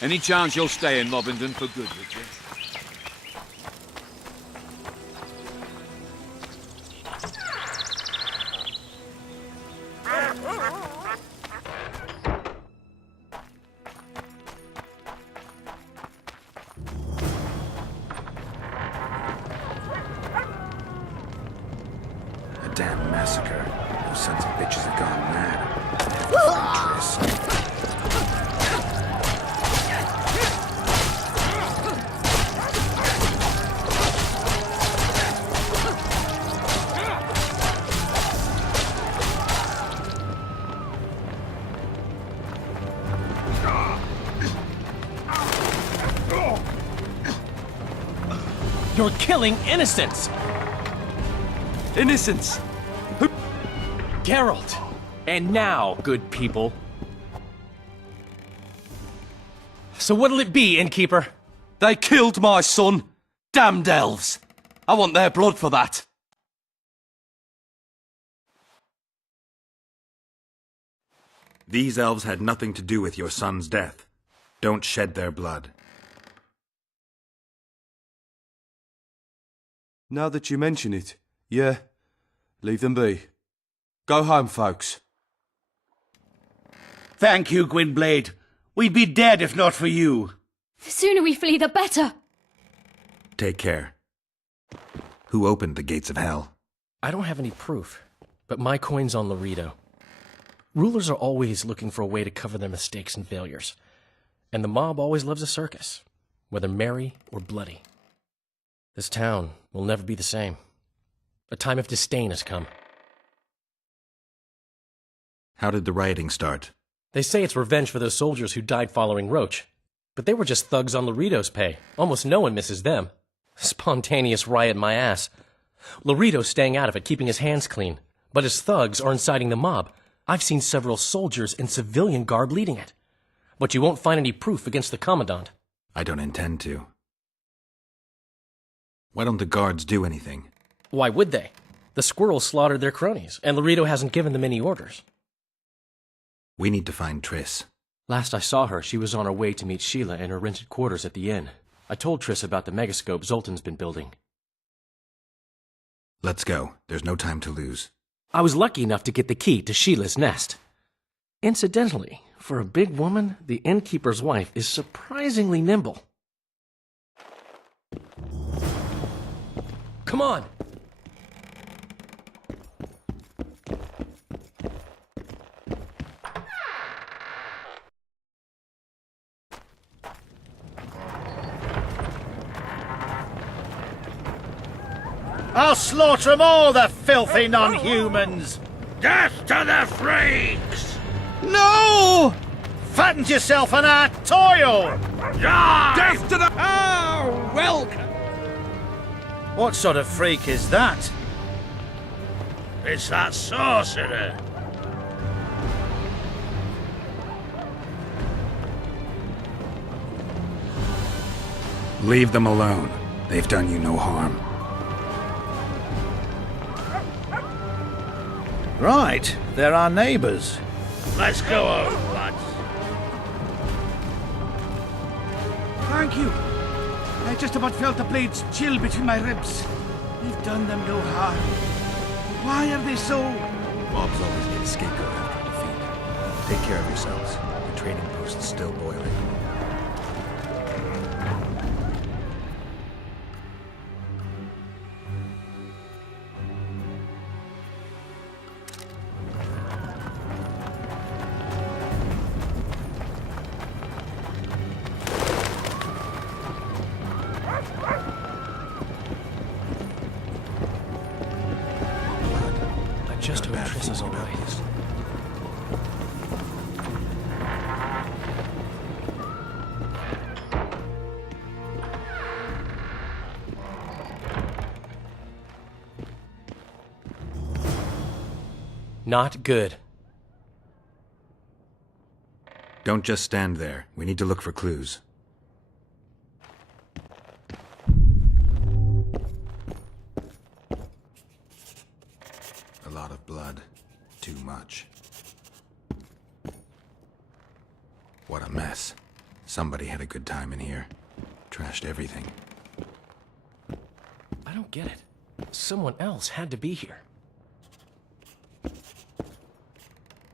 Any chance you'll stay in Mobbington for good, Richard? A damn massacre. Those sons of bitches have gone mad. Triss. You're killing innocents! Innocents! Geralt! And now, good people. So what'll it be, innkeeper? They killed my son! Damned elves! I want their blood for that! These elves had nothing to do with your son's death. Don't shed their blood. Now that you mention it, yeah, leave them be. Go home, folks. Thank you, Gwynblade. We'd be dead if not for you. The sooner we flee, the better. Take care. Who opened the gates of hell? I don't have any proof, but my coin's on Loredo. Rulers are always looking for a way to cover their mistakes and failures. And the mob always loves a circus, whether merry or bloody. This town will never be the same. A time of disdain has come. How did the rioting start? They say it's revenge for those soldiers who died following Roach. But they were just thugs on Loredo's pay. Almost no one misses them. Spontaneous riot my ass. Loredo's staying out of it, keeping his hands clean. But his thugs are inciting the mob. I've seen several soldiers in civilian garb leading it. But you won't find any proof against the Commandant. I don't intend to. Why don't the guards do anything? Why would they? The squirrels slaughtered their cronies, and Loredo hasn't given them any orders. We need to find Triss. Last I saw her, she was on her way to meet Sheila in her rented quarters at the inn. I told Triss about the megascope Zoltan's been building. Let's go. There's no time to lose. I was lucky enough to get the key to Sheila's nest. Incidentally, for a big woman, the innkeeper's wife is surprisingly nimble. Come on! I'll slaughter them all, the filthy non-humans! Death to the freaks! No! Fatten yourself on our toil! Die! Death to the... Oh, welcome! What sort of freak is that? It's that sorcerer. Leave them alone. They've done you no harm. Right, they're our neighbours. Let's go home, lads. Thank you. I just about felt the blades chill between my ribs. We've done them no harm. Why are they so... Mobs always get a scapegoat after defeat. Take care of yourselves. The trading post's still boiling. Just hope Triss is all right. Not good. Don't just stand there. We need to look for clues. A lot of blood. Too much. What a mess. Somebody had a good time in here. Trashed everything. I don't get it. Someone else had to be here.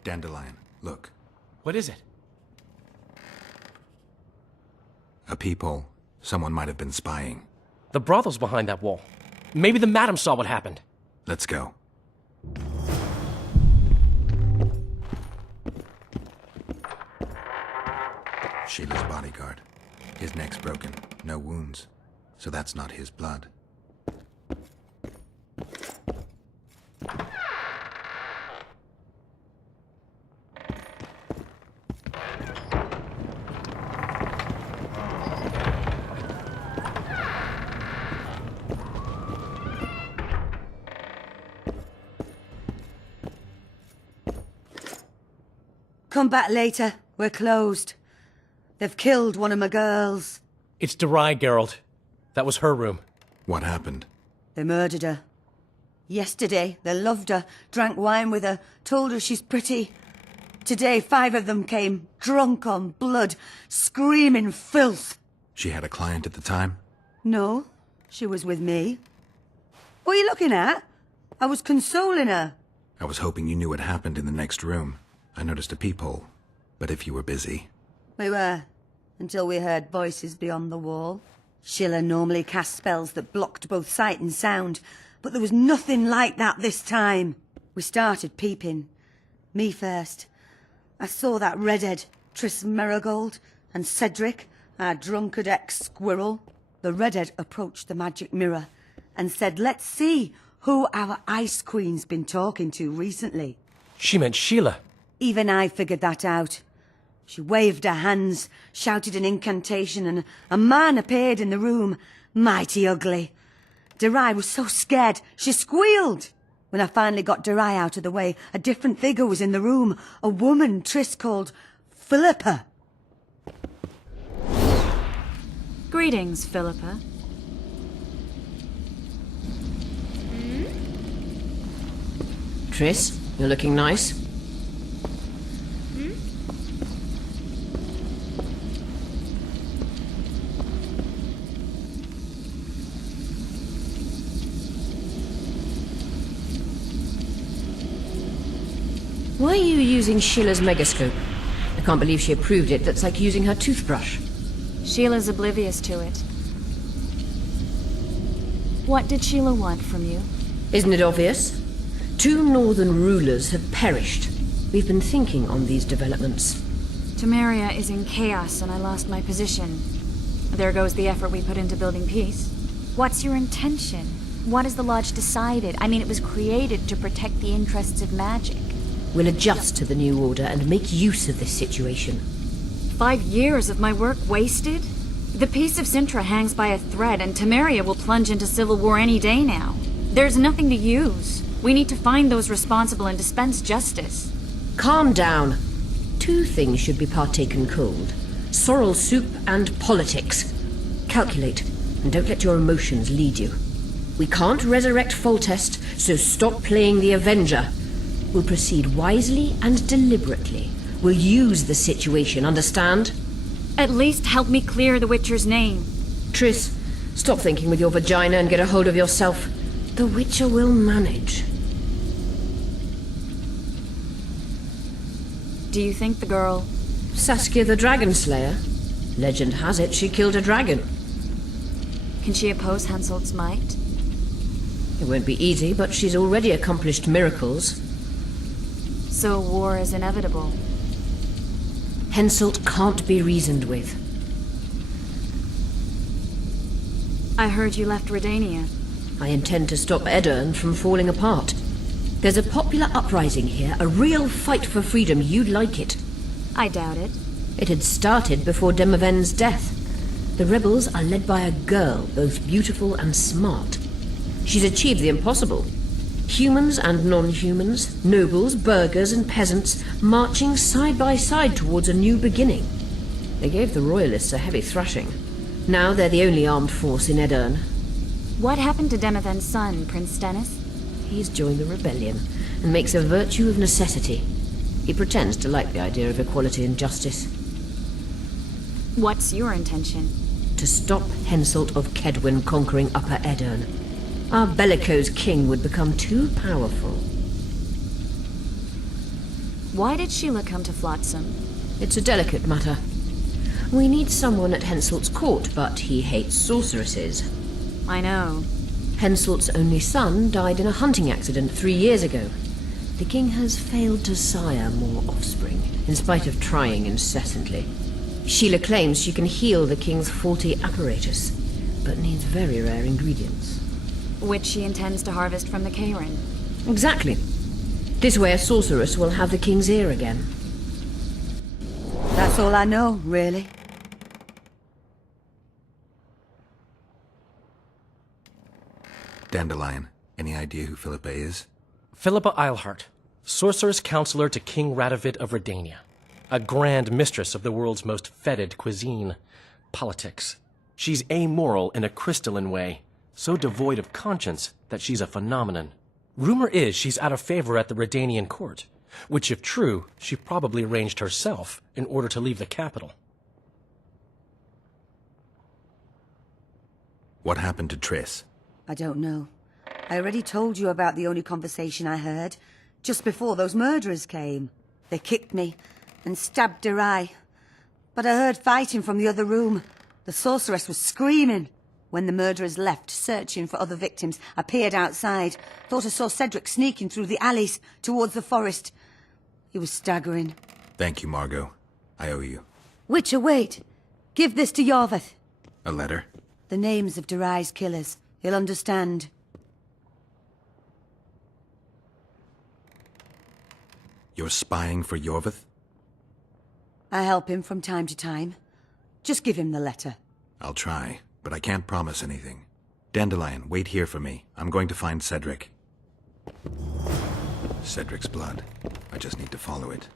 Dandelion, look. What is it? A peephole. Someone might have been spying. The brothel's behind that wall. Maybe the madam saw what happened. Let's go. Sheila's bodyguard. His neck's broken. No wounds. So that's not his blood. Come back later. We're closed. They've killed one of my girls. It's Darai, Geralt. That was her room. What happened? They murdered her. Yesterday, they loved her, drank wine with her, told her she's pretty. Today, 5 of them came, drunk on blood, screaming filth. She had a client at the time? No, she was with me. What are you looking at? I was consoling her. I was hoping you knew what happened in the next room. I noticed a peephole. But if you were busy... We were, until we heard voices beyond the wall. Sheila normally cast spells that blocked both sight and sound, but there was nothing like that this time. We started peeping. Me first. I saw that redhead, Triss Merigold, and Cedric, our drunkard ex-squirrel. The redhead approached the magic mirror and said, let's see who our Ice Queen's been talking to recently. She meant Sheila. Even I figured that out. She waved her hands, shouted an incantation, and a man appeared in the room, mighty ugly. Darai was so scared, she squealed. When I finally got Darai out of the way, a different figure was in the room, a woman Triss called Philippa. Greetings, Philippa. Triss, you're looking nice. Why are you using Sheila's megascope? I can't believe she approved it. That's like using her toothbrush. Sheila's oblivious to it. What did Sheila want from you? Isn't it obvious? 2 northern rulers have perished. We've been thinking on these developments. Temeria is in chaos and I lost my position. There goes the effort we put into building peace. What's your intention? What has the Lodge decided? I mean, it was created to protect the interests of magic. We'll adjust to the new order and make use of this situation. 5 years of my work wasted? The peace of Sintra hangs by a thread, and Temeria will plunge into civil war any day now. There's nothing to use. We need to find those responsible and dispense justice. Calm down. 2 things should be partaken cold. Sorrel soup and politics. Calculate, and don't let your emotions lead you. We can't resurrect Foltest, so stop playing the Avenger. We'll proceed wisely and deliberately. We'll use the situation, understand? At least help me clear the Witcher's name. Triss, stop thinking with your vagina and get a hold of yourself. The Witcher will manage. Do you think the girl... Saskia the Dragon Slayer? Legend has it she killed a dragon. Can she oppose Henselt's might? It won't be easy, but she's already accomplished miracles. So war is inevitable. Henselt can't be reasoned with. I heard you left Redania. I intend to stop Edirne from falling apart. There's a popular uprising here, a real fight for freedom. You'd like it. I doubt it. It had started before Demoven's death. The rebels are led by a girl, both beautiful and smart. She's achieved the impossible. Humans and non-humans, nobles, burghers and peasants, marching side by side towards a new beginning. They gave the royalists a heavy thrashing. Now they're the only armed force in Edirne. What happened to Demoven's son, Prince Stennis? He's joined the rebellion and makes a virtue of necessity. He pretends to like the idea of equality and justice. What's your intention? To stop Henselt of Kedwen conquering Upper Edirn. Our bellicose king would become too powerful. Why did Sheila come to Flotsam? It's a delicate matter. We need someone at Henselt's court, but he hates sorceresses. I know. Henselt's only son died in a hunting accident 3 years ago. The king has failed to sire more offspring, in spite of trying incessantly. Sheila claims she can heal the king's faulty apparatus, but needs very rare ingredients. Which she intends to harvest from the Cairn. Exactly. This way a sorceress will have the king's ear again. That's all I know, really. Dandelion, any idea who Philippa is? Philippa Eilhart, sorceress counselor to King Radovid of Redania. A grand mistress of the world's most fetid cuisine, politics. She's amoral in a crystalline way, so devoid of conscience that she's a phenomenon. Rumor is she's out of favor at the Redanian court, which if true, she probably arranged herself in order to leave the capital. What happened to Triss? I don't know. I already told you about the only conversation I heard, just before those murderers came. They kicked me and stabbed Durai. But I heard fighting from the other room. The sorceress was screaming. When the murderers left, searching for other victims, I peered outside. Thought I saw Cedric sneaking through the alleys towards the forest. He was staggering. Thank you, Margot. I owe you. Witcher, wait. Give this to Yorveth. A letter? The names of Durai's killers. He'll understand. You're spying for Yorveth? I help him from time to time. Just give him the letter. I'll try, but I can't promise anything. Dandelion, wait here for me. I'm going to find Cedric. Cedric's blood. I just need to follow it.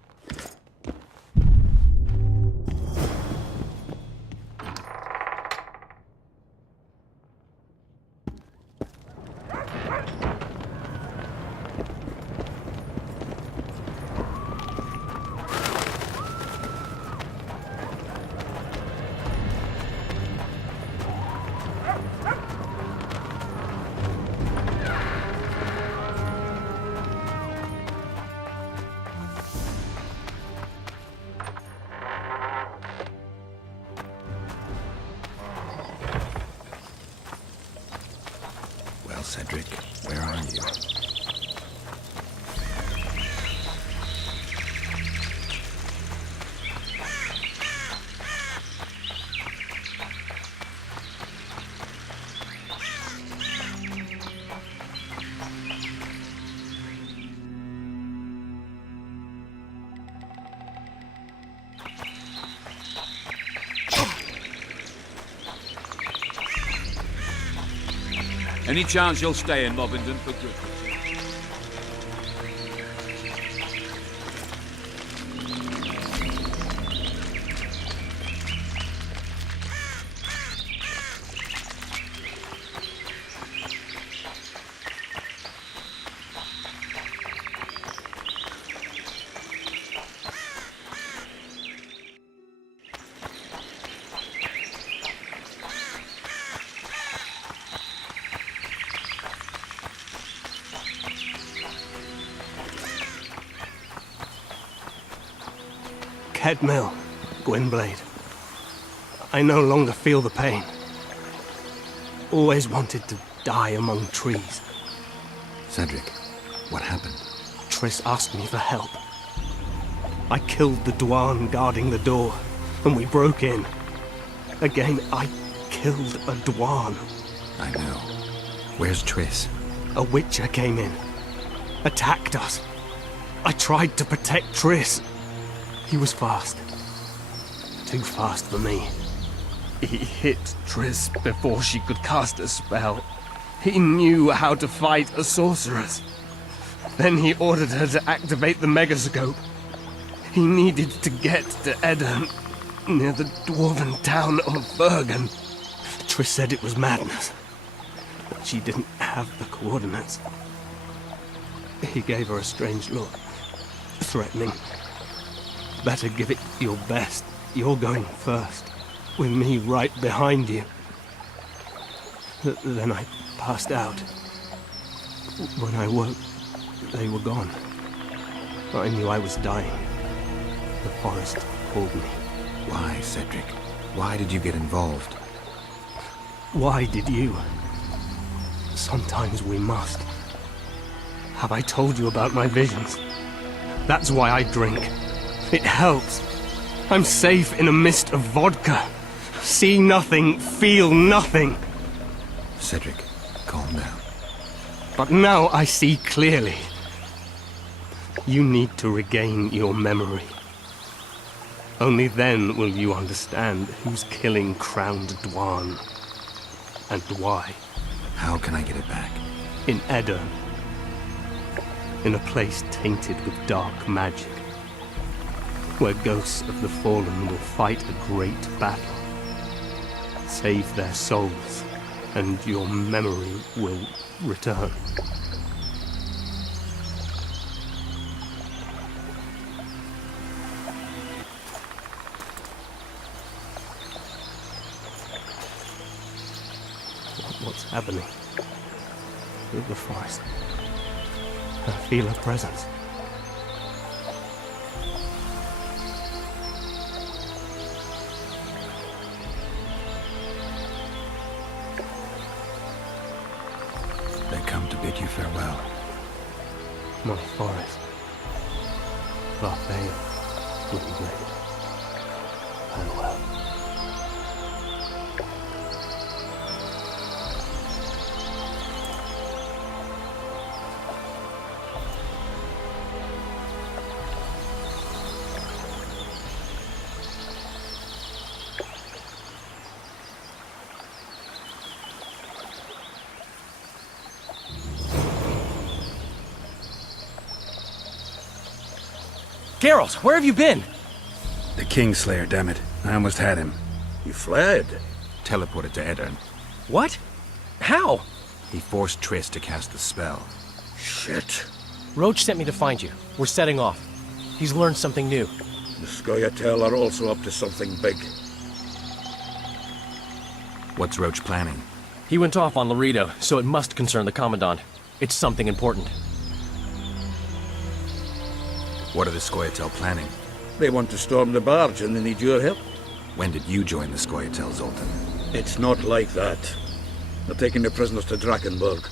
Cedric, where are you? Any chance you'll stay in Mobington for good? Kedmil, Gwynblade. I no longer feel the pain. Always wanted to die among trees. Cedric, what happened? Triss asked me for help. I killed the Dwarn guarding the door, and we broke in. Again, I killed a Dwarn. I know. Where's Triss? A Witcher came in, attacked us. I tried to protect Triss. He was fast. Too fast for me. He hit Triss before she could cast a spell. He knew how to fight a sorceress. Then he ordered her to activate the Megascope. He needed to get to Edirn, near the dwarven town of Bergen. Triss said it was madness, but she didn't have the coordinates. He gave her a strange look, threatening. Better give it your best. You're going first. with me right behind you. Then I passed out. When I woke, they were gone. I knew I was dying. The forest pulled me. Why, Cedric? Why did you get involved? Why did you? Sometimes we must. Have I told you about my visions? That's why I drink. It helps. I'm safe in a mist of vodka. See nothing, feel nothing. Cedric, calm down. But now I see clearly. You need to regain your memory. Only then will you understand who's killing Crowned Dwan. And why. How can I get it back? In Aedirn. In a place tainted with dark magic. Where ghosts of the fallen will fight a great battle. Save their souls, and your memory will return. What's happening? With the forest. I feel a presence. They come to bid you farewell. My forest. Lathael, Gwynblade. Farewell. Geralt, where have you been? The Kingslayer, damn it. I almost had him. You fled. Teleported to Aedirn. What? How? He forced Triss to cast the spell. Shit. Roach sent me to find you. We're setting off. He's learned something new. The Scoia'tael are also up to something big. What's Roach planning? He went off on Loredo, so it must concern the Commandant. It's something important. What are the Scoia'tael planning? They want to storm the barge and they need your help. When did you join the Scoia'tael, Zoltan? It's not like that. They're taking the prisoners to Drakenberg.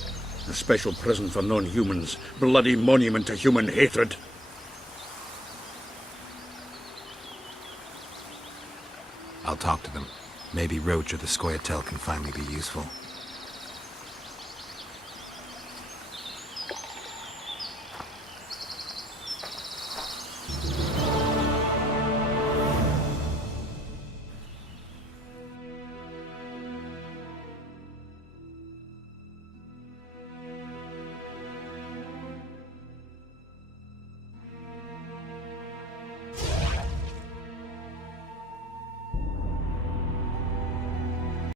A special prison for non-humans. Bloody monument to human hatred. I'll talk to them. Maybe Roach or the Scoia'tael can finally be useful.